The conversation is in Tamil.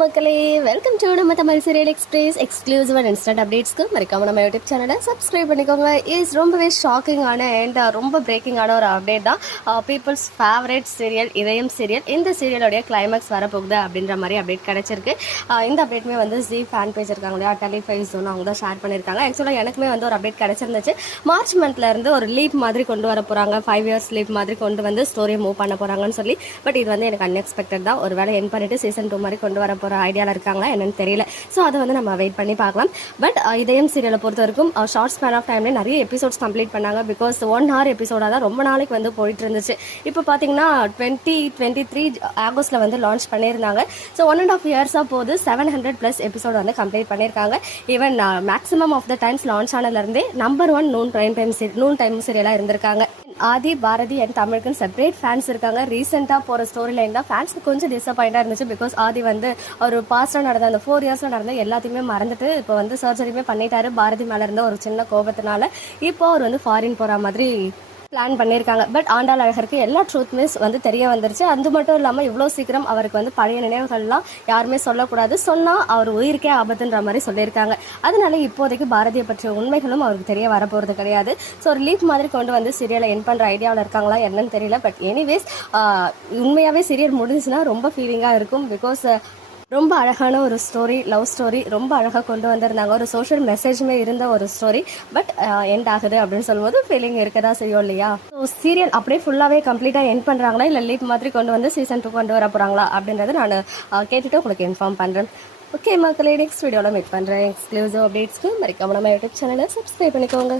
மக்களே வெல்கம் டு நம்ம Tamil serial express exclusive and instant அப்டேட்ஸ்க்கு மறக்காம நம்ம யூடியூப் சேனலை சப்ஸ்கிரைப் பண்ணிக்கோங்க. இஸ் ரொம்பவே ஷாக்கிங்கான அண்ட் uh, ரொம்ப பிரேக்கிங்கான ஒரு அப்டேட் தான் peoples favourite serial Idhayam serial இந்த சீரியலோடைய கிளைமேக்ஸ் வரப்போகுது அப்படின்ற மாதிரி அப்டேட் கிடைச்சிருக்கு. Uh, இந்த அப்டேட்டுமே வந்து ஜி ஃபேன் பேஜ் இருக்காங்க இல்லையா டெலி ஃபைவ் ஜோன் அவங்க தான் ஷேர் பண்ணியிருக்காங்க. ஆக்சுவலாக எனக்குமே வந்து ஒரு அப்டேட் கிடைச்சிருந்துச்சு. மார்ச் இருந்து ஒரு லீப் மாதிரி கொண்டு வர போகிறாங்க ஃபைவ் இயர்ஸ் லீப் மாதிரி கொண்டு வந்து ஸ்டோரியை மூவ் பண்ண போகிறாங்கன்னு சொல்லி. பட் இது வந்து எனக்கு அன்எக்ஸ்பெக்டட் தான். ஒரு வேலை என் பண்ணிட்டு சீசன் டூ மாதிரி கொண்டு வர போகிற ஐடியாவில் இருக்காங்களா என்னன்னு தெரியல. ஸோ அதை வந்து நம்ம வெயிட் பண்ணி பார்க்கலாம். பட் uh, இதயம் சீரியலை பொறுத்த வரைக்கும் ஷார்ட் uh, ஸ்பேன் ஆஃப் டைம்ல நிறைய எபிசோட்ஸ் கம்ப்ளீட் பண்ணாங்க. பிகாஸ் ஒன் ஹவர் எபிசோடாக தான் ரொம்ப நாளைக்கு வந்து போயிட்டு இருந்துச்சு. இப்போ பார்த்தீங்கன்னா டுவெண்ட்டி டுவெண்ட்டி த்ரீ ஆகஸ்ட்டில் வந்து லான்ச் பண்ணியிருந்தாங்க. ஸோ ஒன் அண்ட் ஆஃப் இயர்ஸாக போது செவன் ஹண்ட்ரட் ப்ளஸ் எபிசோட் வந்து கம்ப்ளீட் பண்ணியிருக்காங்க. Even maximum of the times launch ஆனதுலேருந்தே number one noon time time noon time சீரியலாக இருந்திருக்காங்க. ஆதி பாரதி அண்ட் தமிழுக்குன்னு செப்பரேட் ஃபேன்ஸ் இருக்காங்க. ரீசெண்டாக போகிற ஸ்டோரி லைன் தான் ஃபேன்ஸ்க்கு கொஞ்சம் டிசப்பாயிண்டாக இருந்துச்சு பிகாஸ் ஆதி வந்து ஒரு பாஸ்டாக நடந்த அந்த ஃபோர் இயர்ஸில் நடந்த எல்லாத்தையுமே மறந்துட்டு இப்போ வந்து சர்ஜரியுமே பண்ணிட்டாரு. பாரதி மேலே இருந்த ஒரு சின்ன கோபத்தினால இப்போ அவர் வந்து ஃபாரின் போகிற மாதிரி பிளான் பண்ணியிருக்காங்க பட் ஆண்டாள் அழகருக்கு எல்லா ட்ரூத்மே வந்து தெரிய வந்துருச்சு. அது மட்டும் இல்லாமல் இவ்வளோ சீக்கிரம் அவருக்கு வந்து பழைய நினைவுகள்லாம் யாருமே சொல்லக்கூடாது. சொன்னால் அவர் உயிருக்கே ஆபத்துன்ற மாதிரி சொல்லியிருக்காங்க. அதனால இப்போதைக்கு பாரதியை பற்றிய உண்மைகளும் அவருக்கு தெரிய வரப்போகிறது கிடையாது. ஸோ ஒரு லீப் மாதிரி கொண்டு வந்து சீரியலை என் பண்ணுற ஐடியாவில் இருக்காங்களா என்னன்னு தெரியல. பட் எனிவேஸ் உண்மையாகவே சீரியல் முடிஞ்சுச்சுன்னா ரொம்ப ஃபீலிங்காக இருக்கும். பிகாஸ் ரொம்ப அழகான ஒரு ஸ்டோரி லவ் ஸ்டோரி ரொம்ப அழகாக கொண்டு வந்திருந்தாங்க. ஒரு சோஷியல் மெசேஜுமே இருந்த ஒரு ஸ்டோரி பட் எண்ட் ஆகுது அப்படின்னு சொல்லும்போது ஃபீலிங் இருக்கதா செய்யும் இல்லையா? ஸோ சீரியல் அப்படியே ஃபுல்லாகவே கம்ப்ளீட்டாக எண்ட் பண்ணுறாங்களா இல்லை லீப் மாதிரி கொண்டு வந்து சீசன் டூ கொண்டு வர போகிறாங்களா அப்படின்றத நான் கேட்டுட்டு உங்களுக்கு இன்ஃபார்ம் பண்ணுறேன் ஓகே மக்களே நெக்ஸ்ட் வீடியோவில் மீட் பண்ணுறேன் எக்ஸ்க்ளூசிவ் அப்டேட்ஸ்க்கு மறக்காம நம்ம யூடியூப் சேனலை சப்ஸ்கிரைப் பண்ணிக்கோங்க.